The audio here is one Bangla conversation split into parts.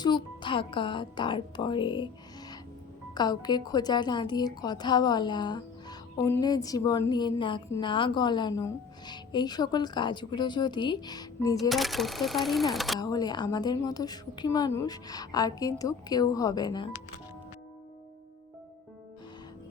চুপ থাকা, তারপরে কাউকে খোঁচা না দিয়ে কথা বলা, অন্যের জীবন নিয়ে নাক না গলানো, এই সকল কাজগুলো যদি নিজেরা করতে পারি না, তাহলে আমাদের মতো সুখী মানুষ আর কিন্তু কেউ হবে না।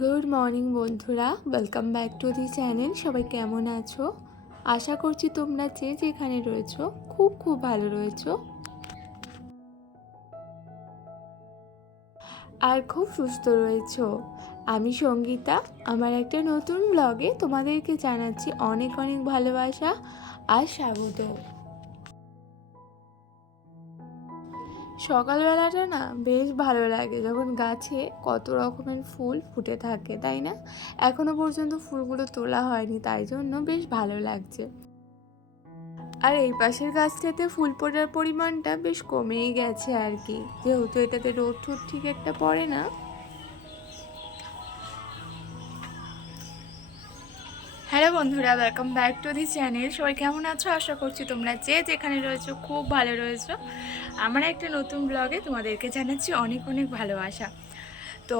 গুড মর্নিং বন্ধুরা, welcome back to the channel. সবাই কেমন আছো? আশা করছি তোমরা যে যেখানে রয়েছো খুব খুব ভালো রয়েছো আর খুব সুস্থ রয়েছো। আমি সঙ্গীতা, আমার একটা নতুন ব্লগে তোমাদেরকে জানাচ্ছি অনেক অনেক ভালোবাসা আর স্বাগত। সকালবেলাটা না বেশ ভালো লাগে, যখন গাছে কত রকমের ফুল ফুটে থাকে, তাই না? এখনো পর্যন্ত ফুলগুলো তোলা হয়নি, তাই জন্য বেশ ভালো লাগছে। আর এই পাশের গাছটাতে ফুল ফোটার পরিমাণটা বেশ কমেই গেছে আর কি, যেহেতু এটাতে রোদ ঠোদ ঠিক একটা পড়ে না। হ্যালো বন্ধুরা, welcome back to the channel. সবাই কেমন আছো? আশা করছি তোমরা যে যেখানে রয়েছো খুব ভালো রয়েছো। আমার একটা নতুন ব্লগে তোমাদেরকে জানাচ্ছি অনেক অনেক ভালোবাসা। তো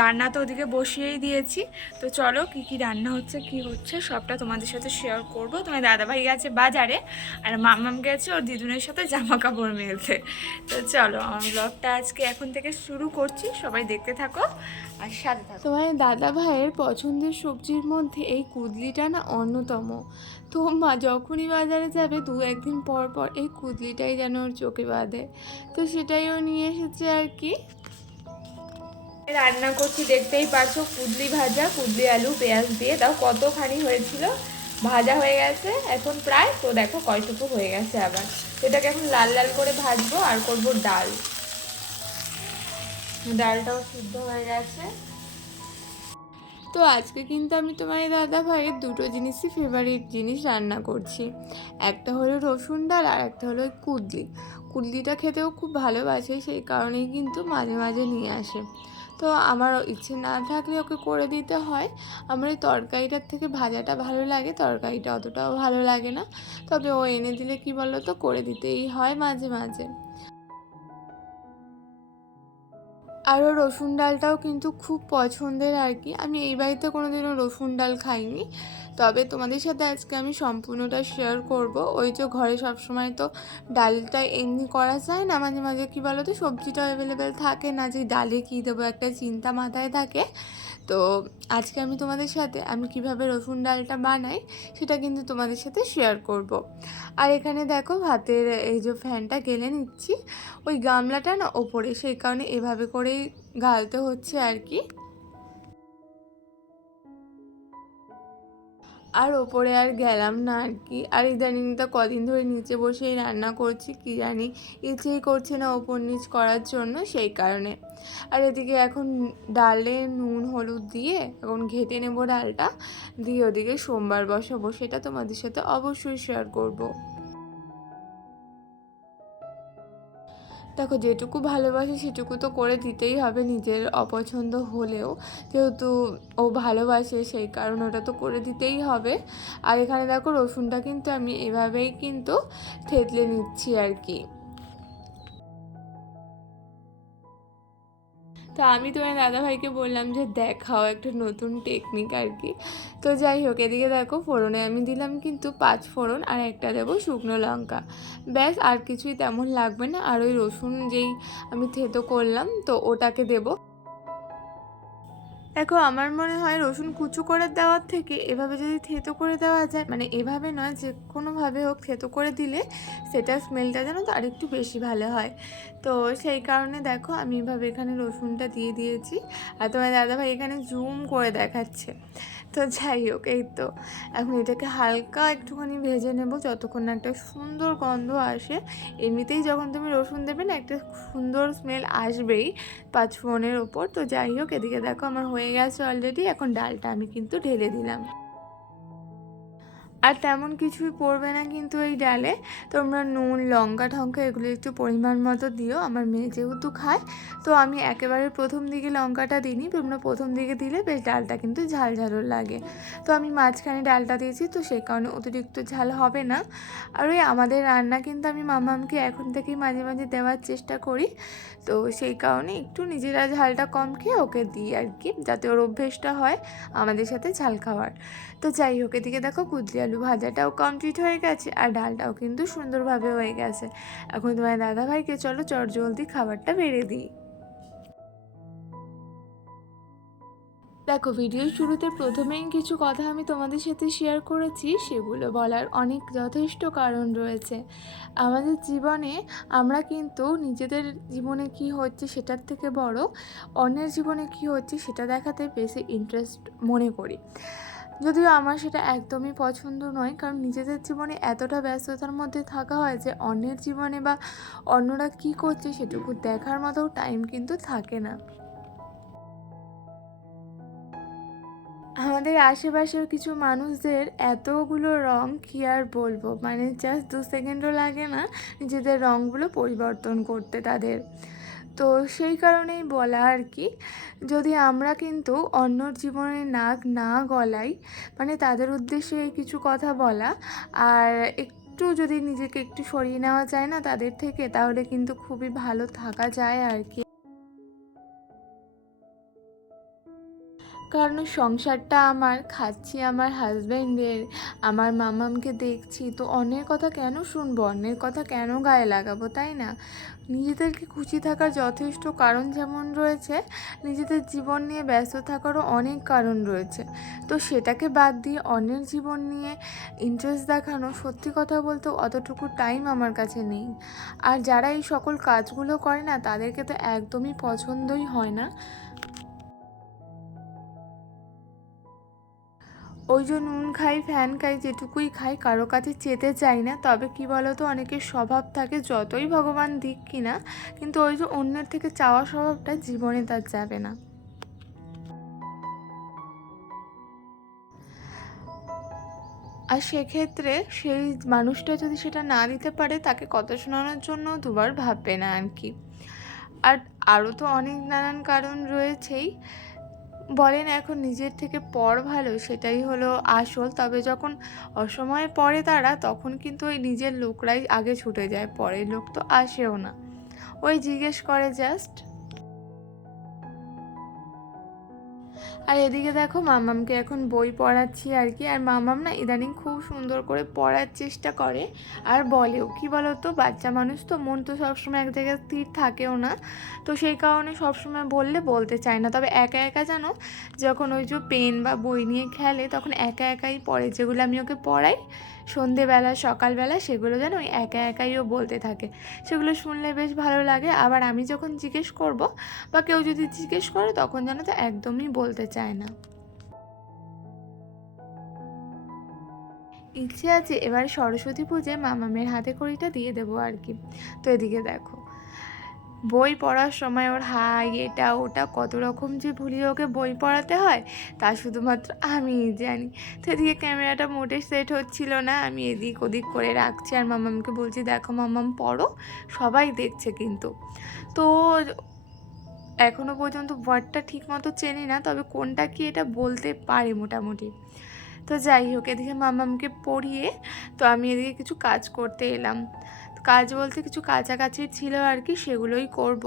রান্না তো ওদিকে বসিয়েই দিয়েছি, তো চলো কি কি রান্না হচ্ছে কি হচ্ছে সবটা তোমাদের সাথে শেয়ার করবো। তোমার দাদাভাই গেছে বাজারে, আর মাম্মাম গেছে ওর দিদুনের সাথে জামা কাপড় মেলতে। তো চলো আমার ব্লগটা আজকে এখন থেকে শুরু করছি, সবাই দেখতে থাকো আর সাথে থাকো। তোমার দাদা ভাইয়ের পছন্দের সবজির মধ্যে এই কুদলিটা না অন্যতম। তো মা যখনই বাজারে যাবে দু একদিন পর পর এই কুদলিটাই যেন ওর চোখে বাঁধে, তো সেটাই ও নিয়ে এসেছে আর কি। রান্না করছি দেখতেই পাচ্ছো, কুদলি ভাজা, কুদলি আলু পেঁয়াজ দিয়ে। তাও কতখানি হয়েছিল, ভাজা হয়ে গেছে এখন প্রায়, তো দেখো কয়টুকু হয়ে গেছে আবার। এটাকে এখন লাল লাল করে ভাজবো আর করব ডাল। ডালটাও সিদ্ধ হয়ে গেছে। তো আজকে কিন্তু আমি তোমার দাদা ভাইয়ের দুটো জিনিসই ফেভারিট জিনিস রান্না করছি। একটা হলো রসুন ডাল আর একটা হলো কুদলি। কুদলিটা খেতেও খুব ভালোবাসে, সেই কারণেই কিন্তু মাঝে মাঝে নিয়ে আসে। তো আমার ইচ্ছে না থাকলে ওকে করে দিতে হয়। আমার এই তরকারিটার থেকে ভাজাটা ভালো লাগে, তরকারিটা অতটাও ভালো লাগে না। তবে ও এনে দিলে কি বলো তো, করে দিতেই হয় মাঝে মাঝে। আরও রসুন ডালটাও কিন্তু খুব পছন্দের আর কি। আমি এই বাড়িতে কোনোদিনও রসুন ডাল খাইনি, তবে তোমাদের সাথে আজকে আমি সম্পূর্ণটা শেয়ার করব। ওই যে ঘরে সবসময় তো ডালটা এমনি করা যায় না, মাঝে মাঝে কী বলো তো, সবজিটা অ্যাভেলেবেল থাকে না, যে ডালে কী দেবো একটা চিন্তা মাথায় থাকে। তো আজকে আমি তোমাদের সাথে আমি কিভাবে রসুন ডালটা বানাই সেটা কিন্তু তোমাদের সাথে শেয়ার করব। আর এখানে দেখো ভাতের এই যে ফ্যানটা গেলে নিচ্ছি, ওই গামলাটা না ওপরে, সেই কারণে এভাবে করেই গালতে হচ্ছে আর কি। আর ওপরে আর গেলাম না আর কি। আর ইদানিংটা কদিন ধরে নিচে বসেই রান্না করছি, কি জানি ইচ্ছেই করছে না ওপর নিচ করার জন্য, সেই কারণে। আর এদিকে এখন ডালে নুন হলুদ দিয়ে এখন ঘেটে নেব ডালটা, দিয়ে ওদিকে সোমবার বসাবো, সেটা তোমাদের সাথে অবশ্যই শেয়ার করব। দেখো যেটুকু ভালোবাসে সেটুকু তো করে দিতেই হবে, নিজের অপছন্দ হলেও যেহেতু ও ভালোবাসে সেই কারণে ওটা তো করে দিতেই হবে। আর এখানে দেখো রসুনটা কিন্তু আমি এভাবেই কিন্তু থেতলে নিচ্ছি আর কি। তো আমি তোমার দাদাভাইকে বললাম যে দেখাও একটা নতুন টেকনিক আর কি। তো যাই হোক, এদিকে দেখো ফোড়নে আমি দিলাম কিন্তু 5 ফোড়ন, আর একটা দেবো শুকনো লঙ্কা। ব্যাস, আর কিছুই তেমন লাগবে না। আর ওই রসুন যেই আমি থেতো করলাম তো ওটাকে দেবো। দেখো আমার মনে হয় রসুন কুচো করে দেওয়ার থেকে এভাবে যদি থেতো করে দেওয়া যায়, মানে এভাবে নয়, যে কোনোভাবে হোক থেতো করে দিলে সেটা স্মেলটা যেন তো আরেকটু বেশি ভালো হয়। তো সেই কারণে দেখো আমি এভাবে এখানে রসুনটা দিয়ে দিয়েছি। আর তোমার দাদাভাই এখানে জুম করে দেখাচ্ছে। তো যাই হোক, এই তো এখন এটাকে হালকা একটুখানি ভেজে নেব যতক্ষণ না একটা সুন্দর গন্ধ আসে। এমনিতেই যখন তুমি রসুন দেবে না, একটা সুন্দর স্মেল আসবেই পাঁচফোড়নের ওপর। তো যাই হোক, এদিকে দেখো আমার হয়ে গেছে অলরেডি। এখন ডালটা আমি কিন্তু ঢেলে দিলাম। আর তেমন কিছুই পড়বে না কিন্তু এই ডালে। তোমরা নুন, লঙ্কা ঠঙ্কা এগুলো একটু পরিমাণ মতো দিও। আমার মেয়ে যেহেতু খায়, তো আমি একেবারে প্রথম দিকে লঙ্কাটা দিইনি। তোমরা প্রথম দিকে দিলে বেশ ডালটা কিন্তু ঝাল ঝালও লাগে। তো আমি মাঝখানে ডালটা দিয়েছি, তো সেই কারণে অতিরিক্ত ঝাল হবে না। আর ওই আমাদের রান্না কিন্তু আমি মামামকে এখন থেকেই মাঝে মাঝে দেওয়ার চেষ্টা করি। তো সেই কারণে একটু নিজেরা ঝালটা কম খেয়ে ওকে দিই আর কি, যাতে ওর অভ্যেসটা হয় আমাদের সাথে ঝাল খাওয়ার। তো যাই হোক, এদিকে দেখো কুদরি আলু ভাজাটাও কমপ্লিট হয়ে গেছে আর ডালটাও কিন্তু সুন্দরভাবে হয়ে গেছে। এখন তোমার দাদাভাইকে চলো চটজলদি খাবারটা বেড়ে দিই। দেখো, ভিডিওর শুরুতে প্রথমেই কিছু কথা আমি তোমাদের সাথে শেয়ার করেছি, সেগুলো বলার অনেক যথেষ্ট কারণ রয়েছে। আমাদের জীবনে আমরা কিন্তু নিজেদের জীবনে কি হচ্ছে সেটার থেকে বড় অন্যের জীবনে কি হচ্ছে সেটা দেখাতে বেশি ইন্টারেস্ট মনে করি। যদিও আমার সেটা একদমই পছন্দ নয়, কারণ নিজেদের জীবনে এতটা ব্যস্ততার মধ্যে থাকা হয় যে অন্যের জীবনে বা অন্যরা কি করছে সেটুকু দেখার মতো টাইম কিন্তু থাকে না। আমাদের আশেপাশের কিছু মানুষদের এতগুলো রং কি আর বলবো, মানে জাস্ট 2 সেকেন্ডও লাগে না নিজেদের রঙগুলো পরিবর্তন করতে তাদের। তো সেই কারণেই বলা আর কি, যদি আমরা কিন্তু অন্যর জীবনে নাক না গলাই, মানে তাদের উদ্দেশ্যে কিছু কথা বলা আর একটু যদি নিজেকে একটু সরিয়ে নেওয়া যায় না তাদের থেকে, তাহলে কিন্তু খুবই ভালো থাকা যায় আর কি। কারণ সংসারটা আমার, খাচ্ছি আমার হাজব্যান্ডের, আমার মামামকে দেখছি, তো অন্যের কথা কেন শুনবো, অন্যের কথা কেন গায়ে লাগাবো, তাই না? নিজেদেরকে খুশি থাকার যথেষ্ট কারণ যেমন রয়েছে, নিজেদের জীবন নিয়ে ব্যস্ত থাকারও অনেক কারণ রয়েছে। তো সেটাকে বাদ দিয়ে অন্যের জীবন নিয়ে ইন্টারেস্ট দেখানো, সত্যি কথা বলতে অতটুকু টাইম আমার কাছে নেই। আর যারা এই সকল কাজগুলো করে না তাদেরকে তো একদমই পছন্দই হয় না। ওই যে নুন খাই ফ্যান খাই যেটুকুই খাই কারো কাছে চেতে চাই না। তবে কি বলো তো, অনেকের স্বভাব থাকে যতই ভগবান দিক কিনা, কিন্তু ওই যে অন্যের থেকে চাওয়া স্বভাবটা জীবনে তার যাবে না। আর সেক্ষেত্রে সেই মানুষটা যদি সেটা না দিতে পারে, তাকে কথা শোনানোর জন্য দুবার ভাববে না আর কি। আর আরও তো অনেক নানান কারণ রয়েছেই। বলেন এখন নিজের থেকে পর ভালো, সেটাই হলো আসল। তবে যখন অসময়ে পড়ে তারা, তখন কিন্তু ওই নিজের লোকরাই আগে ছুটে যায়, পরের লোক তো আসেও না, ওই জিজ্ঞেস করে জাস্ট। আর এদিকে দেখো মামামকে এখন বই পড়াচ্ছি আর কি। আর মামাম না ইদানিং খুব সুন্দর করে পড়ার চেষ্টা করে আর বলেও। কি বলো তো, বাচ্চা মানুষ তো, মন তো সবসময় এক জায়গায় স্থির থাকেও না। তো সেই কারণে সবসময় বললে বলতে চায় না। তবে একা একা জানো, যখন ওই যে পেন বা বই নিয়ে খেলে তখন একা একাই পড়ে। যেগুলো আমি ওকে পড়াই সন্ধেবেলা সকালবেলা, সেগুলো যেন ওই একা একাই ও বলতে থাকে। সেগুলো শুনলে বেশ ভালো লাগে। আবার আমি যখন জিজ্ঞেস করব বা কেউ যদি জিজ্ঞেস করে, তখন যেন তো একদমই বলতে চায় না। ইচ্ছে আছে এবার সরস্বতী পুজোয় মামামের হাতে খড়িটা দিয়ে দেবো আর কি। তো এদিকে দেখো, বই পড়ার সময় ওর হাই এটা ওটা কত রকম যে ভুলিয়ে ওকে বই পড়াতে হয়, তা শুধুমাত্র আমিই জানি। তো এদিকে ক্যামেরাটা মোটে সেট হচ্ছিল না, আমি এদিক ওদিক করে রাখছি আর মামামকে বলছি দেখো মামাম পড়ো, সবাই দেখছে কিন্তু। তো এখনও পর্যন্ত ওয়ার্ডটা ঠিক মতো চেনি না, তবে কোনটা কি এটা বলতে পারে মোটামুটি। তো যাই হোক, এদিকে মামামকে পড়িয়ে তো আমি এদিকে কিছু কাজ করতে এলাম। কাজ বলতে কিছু কাছাকাছি ছিল আর কি, সেগুলোই করব।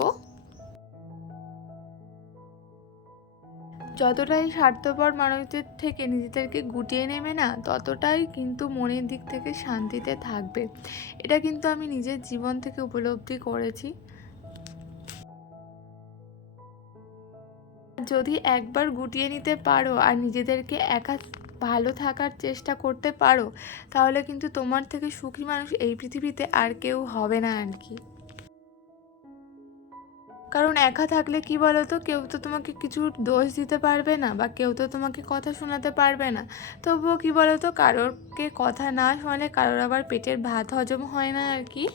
যতটাই স্বার্থপর মানুষদের থেকে নিজেদেরকে গুটিয়ে নেবে না, ততটাই কিন্তু মনের দিক থেকে শান্তিতে থাকবে। এটা কিন্তু আমি নিজের জীবন থেকে উপলব্ধি করেছি। যদি একবার গুটিয়ে নিতে পারো আর নিজেদেরকে একা ভালো থাকার চেষ্টা করতে পারো, তাহলে কিন্তু তোমার থেকে সুখী মানুষ এই পৃথিবীতে আর কেউ হবে না আর কি। কারণ একা থাকলে কি বলো তো, কেউ তো তোমাকে কিছু দোষ দিতে পারবে না বা কেউ তো তোমাকে কথা শোনাতে পারবে না। তবুও কি বলো তো, কারোরকে কথা না শোনালে কারোর আবার পেটের ভাত হজম হয় না আর কি।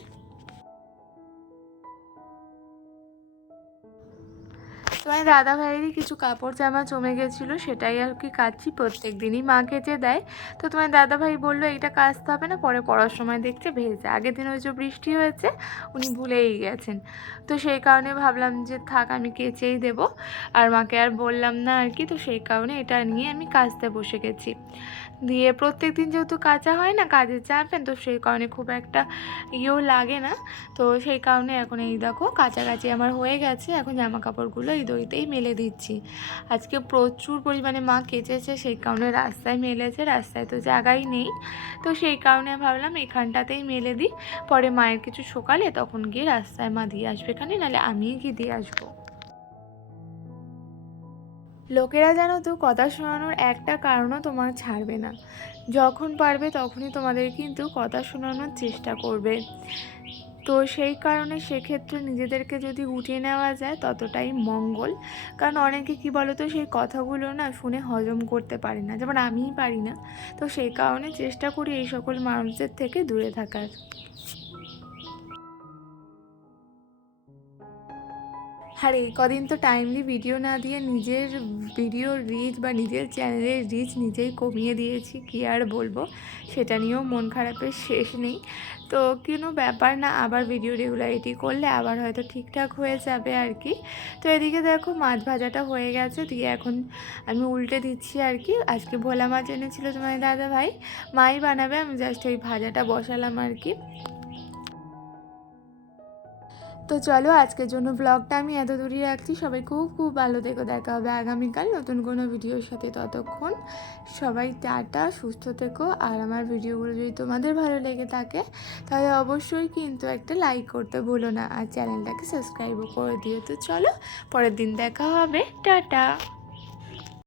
তো তোমার দাদা ভাইয়েরই কিছু কাপড় জামা জমে গেছিলো, সেটাই আর কি কাচ্ছি। প্রত্যেক দিনই মা কেচে দেয়। তো তোমার দাদা ভাই বললো এইটা কাচতে হবে না, পরে পড়ার সময় দেখছে ভেজে। আগের দিন ওই যে বৃষ্টি হয়েছে উনি ভুলেই গেছেন, তো সেই কারণে ভাবলাম যে থাক আমি কেচেই দেবো, আর মাকে আর বললাম না আর কি। তো সেই কারণে এটা নিয়ে আমি কাচতে বসে গেছি। দিয়ে প্রত্যেক দিন যেহেতু কাচা হয় না, কাজের চাপেন, তো সেই কারণে খুব একটা লাগে না। তো সেই কারণে এখন এই দেখো কাছাকাছি আমার হয়ে গেছে। এখন জামা কাপড়গুলো এই দড়িতেই মেলে দিচ্ছি। আজকে প্রচুর পরিমাণে মা কেচেছে, সেই কারণে রাস্তায় মেলেছে, রাস্তায় তো জায়গাই নেই। তো সেই কারণে ভাবলাম এখানটাতেই মেলে দিই, পরে মায়ের কিছু সকালে তখন গিয়ে রাস্তায় মা দিয়ে আসবে এখানে, নাহলে আমিই গিয়ে দিয়ে আসবো। লোকেরা জানো তো কথা শোনানোর একটা কারণও তোমার ছাড়বে না, যখন পারবে তখনই তোমাদের কিন্তু কথা শোনানোর চেষ্টা করবে। তো সেই কারণে সেক্ষেত্রে নিজেদেরকে যদি গুটিয়ে নেওয়া যায় ততটাই মঙ্গল। কারণ অনেকে কি বলো তো, সেই কথাগুলো না শুনে হজম করতে পারে না, যেমন আমিই পারি না। তো সেই কারণে চেষ্টা করি এই সকল মানুষদের থেকে দূরে থাকার। আর এই কদিন তো টাইমলি ভিডিও না দিয়ে নিজের ভিডিওর রিচ বা নিজের চ্যানেলের রিচ নিজেই কমিয়ে দিয়েছি, কী আর বলবো। সেটা নিয়েও মন খারাপের শেষ নেই। তো কোনো ব্যাপার না, আবার ভিডিও রেগুলারিটি করলে আবার হয়তো ঠিকঠাক হয়ে যাবে আর কি। তো এদিকে দেখো মাছ ভাজাটা হয়ে গেছে, দিয়ে এখন আমি উল্টে দিচ্ছি আর কি। আজকে ভোলা মাছ এনেছিল তোমার দাদা ভাই, মাই বানাবে, আমি জাস্ট ওই ভাজাটা বসালাম আর কি। তো চলো আজকের জন্য ব্লগটা আমি এত দূরই রাখছি। সবাই খুব খুব ভালো থেকো, দেখা হবে আগামীকাল নতুন কোনো ভিডিওর সাথে। ততক্ষণ সবাই টাটা, সুস্থ থেকো। আর আমার ভিডিওগুলো যদি তোমাদের ভালো লেগে থাকে তাহলে অবশ্যই কিন্তু একটা লাইক করতে ভুলো না, আর চ্যানেলটাকে সাবস্ক্রাইবও করে দিও। তো চলো পরের দিন দেখা হবে, টাটা।